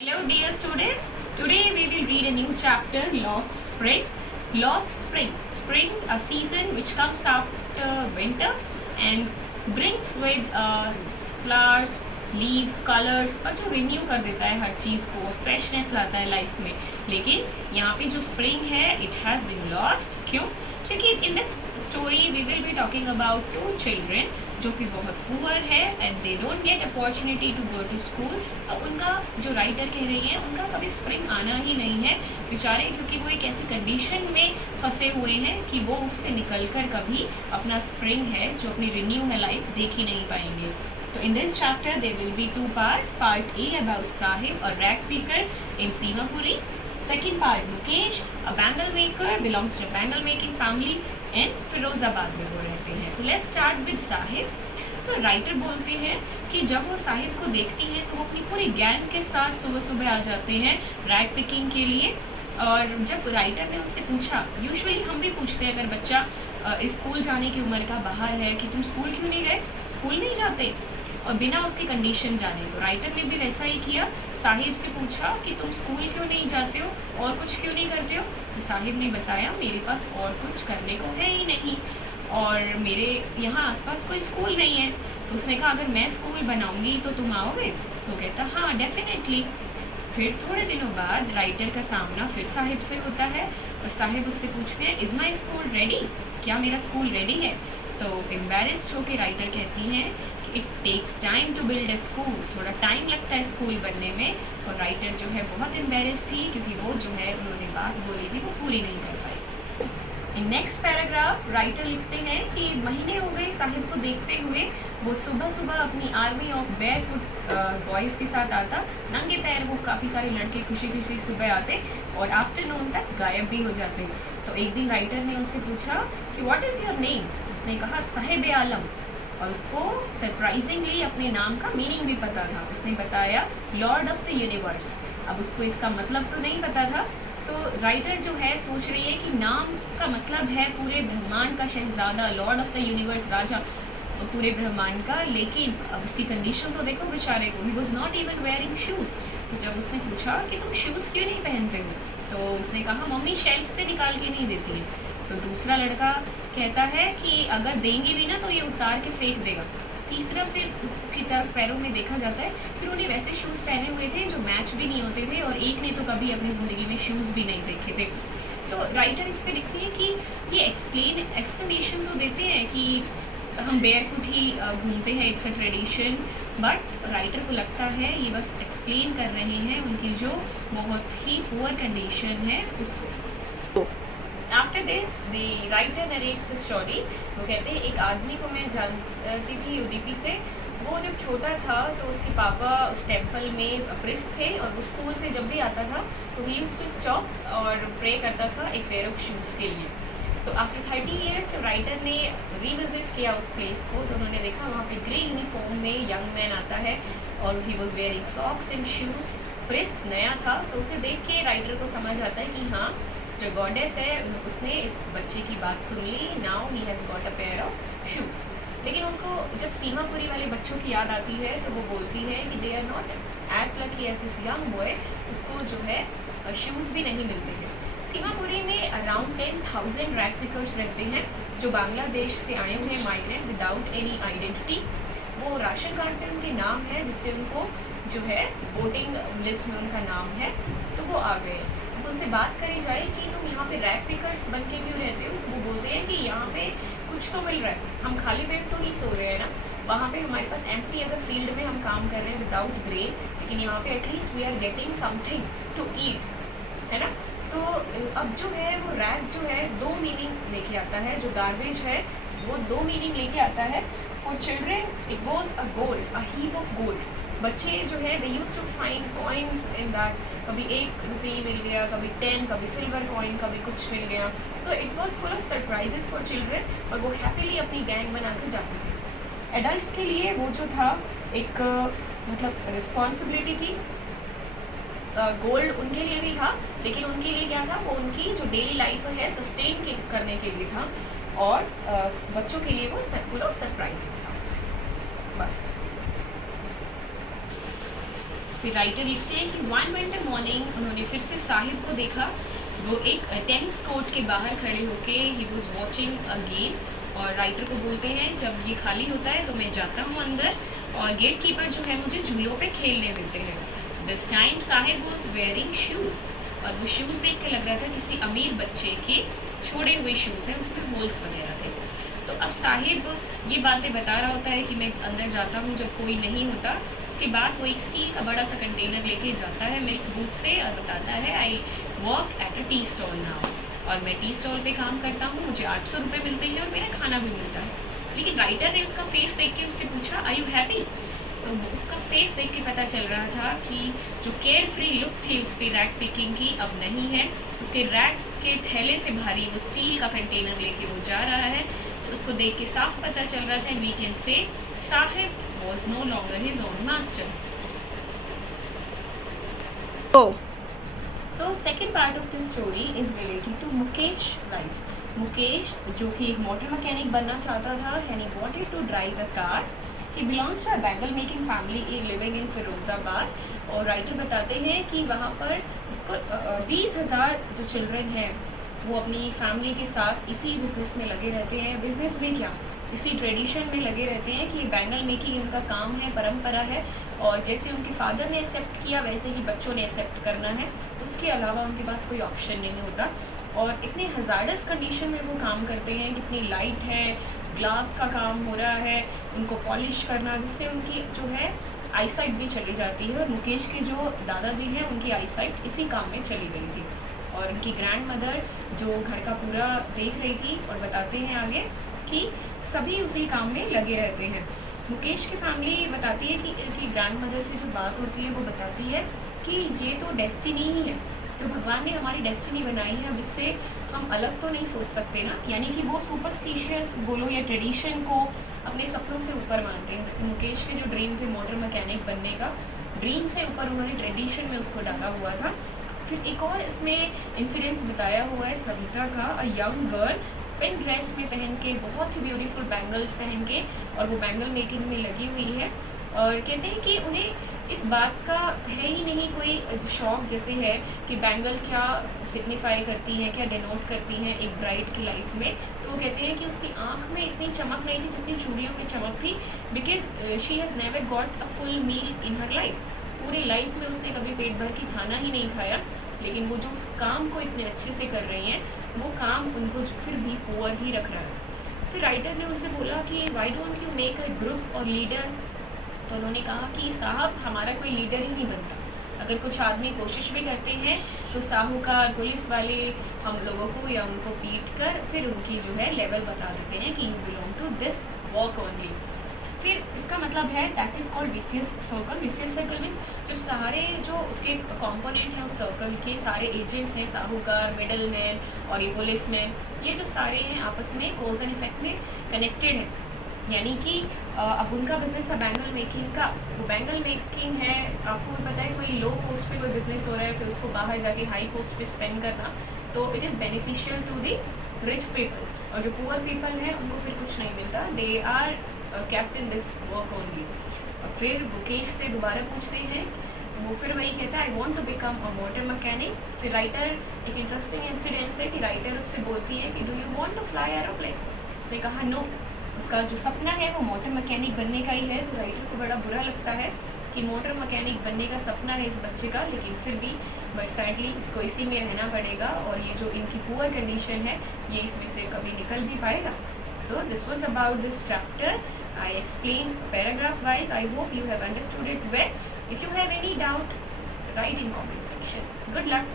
Hello dear students, today we will read a new chapter, Lost Spring. Lost Spring, spring a season which comes after winter and brings with flowers, leaves, colors और जो renew कर देता है हर चीज़ को, freshness लाता है life में. लेकिन यहाँ पे जो spring है, it has been lost. क्यों? क्योंकि in this story we will be talking about two children जो कि बहुत पुअर है and they don't get opportunity to go to school. तो उनका जो राइटर कह रही है उनका कभी स्प्रिंग आना ही नहीं है बेचारे, क्योंकि वो एक ऐसी कंडीशन में फंसे हुए हैं कि वो उससे निकलकर कभी अपना स्प्रिंग है जो अपनी रिन्यू है लाइफ देख ही नहीं पाएंगे. तो in this chapter there will be two parts. Part A about Saheb और rag picker in Seemapuri. Second part Mukesh a bangle maker belongs to bangle making family and Firozabad में वो रहते हैं. तो लेट्स स्टार्ट विद साहिब. तो राइटर बोलते हैं कि जब वो साहिब को देखती हैं तो वो अपनी पूरी गैंग के साथ सुबह सुबह आ जाते हैं रैग पिकिंग के लिए. और जब राइटर ने उनसे पूछा, यूजुअली हम भी पूछते हैं अगर बच्चा स्कूल जाने की उम्र का बाहर है कि तुम स्कूल क्यों नहीं गए, स्कूल नहीं जाते, और बिना उसकी कंडीशन जाने. तो राइटर ने भी वैसा ही किया, साहिब से पूछा कि तुम स्कूल क्यों नहीं जाते हो और कुछ क्यों नहीं करते हो. तो साहिब ने बताया मेरे पास और कुछ करने को है ही नहीं और मेरे यहाँ आसपास कोई स्कूल नहीं है. तो उसने कहा अगर मैं स्कूल बनाऊंगी तो तुम आओगे. तो कहता हाँ डेफिनेटली. फिर थोड़े दिनों बाद राइटर का सामना फिर साहिब से होता है और साहिब उससे पूछते हैं इज़ माई स्कूल रेडी, क्या मेरा स्कूल रेडी है. तो एम्बेरेस्ड होकर राइटर कहती हैं कि it takes time to build a school, थोड़ा टाइम लगता है स्कूल बनने में. और राइटर जो है बहुत एम्बेरेस थी क्योंकि वो जो है उन्होंने बात बोली थी वो पूरी नहीं कर पाई. इन नेक्स्ट पैराग्राफ राइटर लिखते हैं कि महीने हो गए साहिब को देखते हुए. वो सुबह सुबह अपनी army of bear foot boys के साथ आता, नंगे पैर वो काफ़ी सारे लड़के खुशी खुशी सुबह आते और आफ्टरनून तक गायब भी हो जाते. तो एक दिन राइटर ने उनसे पूछा कि व्हाट इज़ योर नेम. उसने कहा साहिब आलम, और उसको सरप्राइजिंगली अपने नाम का मीनिंग भी पता था. उसने बताया लॉर्ड ऑफ द यूनिवर्स. अब उसको इसका मतलब तो नहीं पता था. तो राइटर जो है सोच रही है कि नाम का मतलब है पूरे ब्रह्मांड का शहजादा, लॉर्ड ऑफ द यूनिवर्स, राजा पूरे ब्रह्मांड का. लेकिन अब उसकी कंडीशन तो देखो बेचारे को, he was not even wearing shoes. तो जब उसने पूछा कि तुम शूज़ क्यों नहीं पहनते हो, तो उसने कहा मम्मी शेल्फ से निकाल के नहीं देती है. तो दूसरा लड़का कहता है कि अगर देंगे भी ना तो ये उतार के फेंक देगा. तीसरा फिर की तरफ पैरों में देखा जाता है फिर उन्हें वैसे शूज़ पहने हुए थे जो मैच भी नहीं होते थे और एक ने तो कभी अपनी ज़िंदगी में शूज़ भी नहीं देखे थे. तो राइटर इस पर लिखती है कि ये एक्सप्लेनेशन तो देते हैं कि हम बेयरफुट ही घूमते हैं, it's a tradition, but writer को लगता है ये बस एक्सप्लेन कर रहे हैं उनकी जो बहुत ही पुअर कंडीशन है उसको. After this the writer narrates story. वो कहते हैं एक आदमी को मैं जानती थी यूडीपी से. वो जब छोटा था तो उसके पापा उस टेम्पल में प्रिस्ट थे और वो स्कूल से जब भी आता था तो ही यूज्ड टू स्टॉप और प्रे करता था एक पेयर ऑफ शूज़ के लिए. तो आफ्टर 30 ईयर्स जो राइटर ने रिविजिट किया उस प्लेस को तो उन्होंने देखा वहाँ पे ग्रे यूनिफॉर्म में यंग मैन आता है और he was wearing socks and shoes. Priest नया था तो उसे देख के राइटर को समझ आता है कि हाँ जो गॉडेस है उसने इस बच्चे की बात सुन ली. Now he has got a pair of shoes. लेकिन उनको जब सीमापुरी वाले बच्चों की याद आती है तो वो बोलती है कि they are not as lucky as this young boy. उसको जो है शूज़ भी नहीं मिलते हैं. सीमापुरी में अराउंड 10,000 रैग पिकर्स रहते हैं जो बांग्लादेश से आए हुए हैं माइग्रेंट विदाउट एनी आइडेंटिटी. वो राशन कार्ड पे उनके नाम है जिससे उनको जो है वोटिंग लिस्ट में उनका नाम है तो वो आ गए. उनसे बात करी जाए कि तुम यहाँ पे रैग पिकर्स बन के क्यों रहते हो तो वो बोलते हैं कि यहाँ पे कुछ तो मिल रहा है, हम खाली बेड तो नहीं सो रहे हैं ना. वहाँ पे हमारे पास एम्प्टी अगर फील्ड में हम काम कर रहे हैं विदाउट ग्रेन, लेकिन यहाँ पे at least we are getting something to eat, है ना. तो अब जो है वो रैग जो है दो मीनिंग लेके आता है. जो गार्बेज है वो दो मीनिंग लेके आता है. For children it was a gold, a heap of gold. बच्चे जो है they use to find coins in that. कभी 1 रुपये मिल गया, कभी 10, कभी सिल्वर कॉइन, कभी कुछ मिल गया. तो it was full of surprises for children और वो हैप्पीली अपनी गैंग बना के जाते थे. एडल्ट्स के लिए वो जो था एक मतलब रिस्पॉन्सिबिलिटी थी. गोल्ड उनके लिए भी था लेकिन उनके लिए क्या था, वो उनकी जो डेली लाइफ है सस्टेन करने के लिए था और बच्चों के लिए वो फुल ऑफ सरप्राइजेस था. बस फिर राइटर लिखते हैं कि वन विंटर मॉर्निंग उन्होंने फिर से साहिब को देखा। वो एक टेनिस कोर्ट के बाहर खड़े होके he was watching a game. और राइटर को बोलते हैं जब ये खाली होता है तो मैं जाता हूँ अंदर और गेट कीपर जो है मुझे झूलों पे खेलने देते हैं। This time Sahib was wearing shoes, और वो शूज़ देख के लग रहा था किसी अमीर बच्चे के छोड़े हुए शूज़ हैं, उसमें होल्स वगैरह थे। तो अब साहिब ये बातें बता रहा होता है कि मैं अंदर जाता हूँ जब कोई नहीं होता। उसके बाद वो एक स्टील का बड़ा सा कंटेनर लेके जाता है मिल्क बूथ से और बताता है I work at a tea stall now, और मैं टी स्टॉल पे काम करता हूँ, मुझे 800 रुपये मिलते हैं और मेरा खाना भी मिलता है। लेकिन राइटर ने उसका फेस देख के उससे पूछा आई यू हैप्पी? तो उसका फेस देख के पता चल रहा था कि जो केयर फ्री लुक थी उस पर रैग पिकिंग की अब नहीं है। उसके रैग के थैले से भारी वो स्टील का कंटेनर लेके वो जा रहा है। तो उसको देख के साफ पता चल रहा था we can say Sahib was no longer his own master. So second part of this story is related to Mukesh life. Mukesh जो कि एक मोटर मैकेनिक बनना चाहता था and he wanted to drive a car. He belongs to a bangle making family living in Firozabad. और writer बताते हैं कि वहाँ पर 20,000 जो चिल्ड्रन हैं वो अपनी फैमिली के साथ इसी बिज़नेस में लगे रहते हैं। बिज़नेस में क्या, इसी ट्रेडिशन में लगे रहते हैं कि बैंगल मेकिंग उनका काम है, परंपरा है, और जैसे उनके फादर ने एक्सेप्ट किया वैसे ही बच्चों ने एक्सेप्ट करना है। उसके अलावा उनके पास कोई ऑप्शन नहीं होता। और इतने हज़ार्डस कंडीशन में वो काम करते हैं, कितनी लाइट है, ग्लास का काम हो रहा है, उनको पॉलिश करना, जिससे उनकी जो है आईसाइट भी चली जाती है। और मुकेश के जो दादाजी हैं उनकी आईसाइट इसी काम में चली गई थी। और उनकी ग्रैंड मदर जो घर का पूरा देख रही थी, और बताते हैं आगे कि सभी उसी काम में लगे रहते हैं। मुकेश की फैमिली बताती है कि ग्रैंड मदर से जो बात होती है वो बताती है कि ये तो डेस्टिनी ही है, जो भगवान ने हमारी डेस्टिनी बनाई है, अब इससे हम अलग तो नहीं सोच सकते ना। यानी कि वो सुपरस्टिशियस बोलो या ट्रेडिशन को अपने सपनों से ऊपर मानते हैं। जैसे मुकेश के जो ड्रीम थे मोटर मैकेनिक बनने का, ड्रीम से ऊपर उन्होंने ट्रेडिशन में उसको डाला हुआ था। फिर एक और इसमें इंसिडेंट्स बताया हुआ है सविता का, a young girl pink dress में पहन के, बहुत ही ब्यूटीफुल बैंगल्स पहन के, और वो बैंगल मेकिंग में लगी हुई है। और कहते हैं कि उन्हें इस बात का है ही नहीं कोई शौक जैसे है कि बैंगल क्या सिग्निफाई करती हैं, क्या डिनोट करती हैं एक ब्राइड की लाइफ में। तो वो कहते हैं कि उसकी आंख में इतनी चमक नहीं थी जितनी चूड़ियों में चमक थी, because she has never got a full meal in her life. पूरी लाइफ में उसने कभी पेट भर के खाना ही नहीं खाया, लेकिन वो जो उस काम को इतने अच्छे से कर रही हैं वो काम उनको फिर भी पुअर ही रख रहा है। फिर राइटर ने उनसे बोला कि why don't you make a group और लीडर। तो उन्होंने कहा कि साहब हमारा कोई लीडर ही नहीं बनता, अगर कुछ आदमी कोशिश भी करते हैं तो साहूकार पुलिस वाले हम लोगों को या उनको पीट कर फिर उनकी जो है लेवल बता देते हैं कि you belong to this work only. फिर इसका मतलब है that is called vicious circle. Vicious circle में जब सारे जो उसके कंपोनेंट हैं उस सर्कल के सारे एजेंट्स हैं, साहूकार, मिडल मैन और ये पुलिस मैन, ये जो सारे हैं आपस में कोज एंड इफेक्ट में कनेक्टेड हैं। यानी कि अब उनका बिजनेस है बैंगल मेकिंग का, वो बैंगल मेकिंग है, आपको भी पता है कोई लो कॉस्ट पे कोई बिजनेस हो रहा है फिर उसको बाहर जाके हाई कॉस्ट पे स्पेंड करना, तो it is beneficial to the rich people, और जो पुअर पीपल हैं उनको फिर कुछ नहीं मिलता। They are kept in this work only. फिर मुकेश से दोबारा पूछते हैं तो वो फिर वही कहता है I want to become a motor mechanic. फिर राइटर एक इंटरेस्टिंग इंसिडेंस है कि राइटर उससे बोलती है कि do you want to fly aeroplane. उसने कहा नो, उसका जो सपना है वो मोटर मैकेनिक बनने का ही है। तो राइटर को बड़ा बुरा लगता है कि मोटर मैकेनिक बनने का सपना है इस बच्चे का, लेकिन फिर भी बट सैडली इसको इसी में रहना पड़ेगा, और ये जो इनकी पुअर कंडीशन है ये इसमें से कभी निकल भी पाएगा। So this was about this chapter. I explained paragraph wise. I hope you have understood it well. If you have any doubt, write in comment section. Good luck.